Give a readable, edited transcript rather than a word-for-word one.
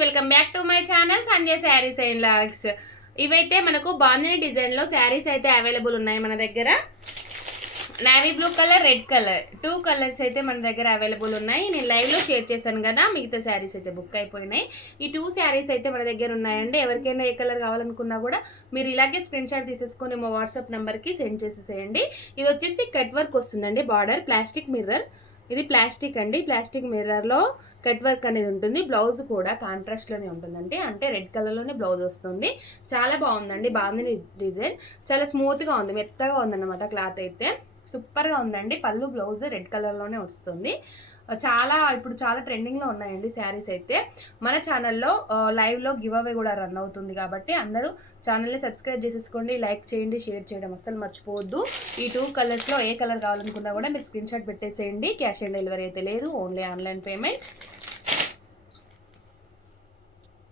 Welcome back to my channel Sanjay saris and logs. ఇవైతే మనకు బాందిని డిజైన్లో శారీస్ అయితే అవైలబుల్ ఉన్నాయి మన దగ్గర. Navy blue colour, red colour, 2 colours అయితే మన దగ్గర అవైలబుల్ ఉన్నాయి. నేను లైవ్లో షేర్ చేశాను కదా, మిగతా శారీస్ అయితే బుక్ అయిపోయినాయి. ఈ 2 శారీస్ అయితే మన దగ్గర ఉన్నాయండి. ఎవరికైనా ఏ కలర్ కావాలనుకున్నా కూడా మీరు ఇలాగే స్క్రీన్ షాట్ తీసేసుకొని మా వాట్సాప్ నెంబర్కి సెండ్ చేసేసేయండి. ఇది వచ్చేసి కట్ వర్క్ వస్తుందండి. బార్డర్ ప్లాస్టిక్ మిర్రర్, ఇది ప్లాస్టిక్ అండి. ప్లాస్టిక్ మిర్రర్లో కట్ వర్క్ అనేది ఉంటుంది. బ్లౌజ్ కూడా కాంట్రాస్ట్లోనే ఉంటుందండి, అంటే రెడ్ కలర్లోనే బ్లౌజ్ వస్తుంది. చాలా బాగుందండి. బాగుంది డిజైన్, చాలా స్మూత్గా ఉంది, మెత్తగా ఉందన్నమాట. క్లాత్ అయితే సూపర్గా ఉందండి. పళ్ళు బ్లౌజ్ రెడ్ కలర్లోనే వస్తుంది. ఇప్పుడు చాలా ట్రెండింగ్లో ఉన్నాయండి శారీస్ అయితే. మన ఛానల్లో లైవ్లో గివ్ అవే కూడా రన్ అవుతుంది కాబట్టి అందరూ ఛానల్ని సబ్స్క్రైబ్ చేసేసుకోండి, లైక్ చేయండి, షేర్ చేయడం అస్సలు మర్చిపోవద్దు. ఈ 2 కలర్స్లో ఏ కలర్ కావాలనుకున్నా కూడా మీరు స్క్రీన్ షాట్ పెట్టేసేయండి. క్యాష్ ఆన్ డెలివరీ అయితే లేదు, ఓన్లీ ఆన్లైన్ పేమెంట్.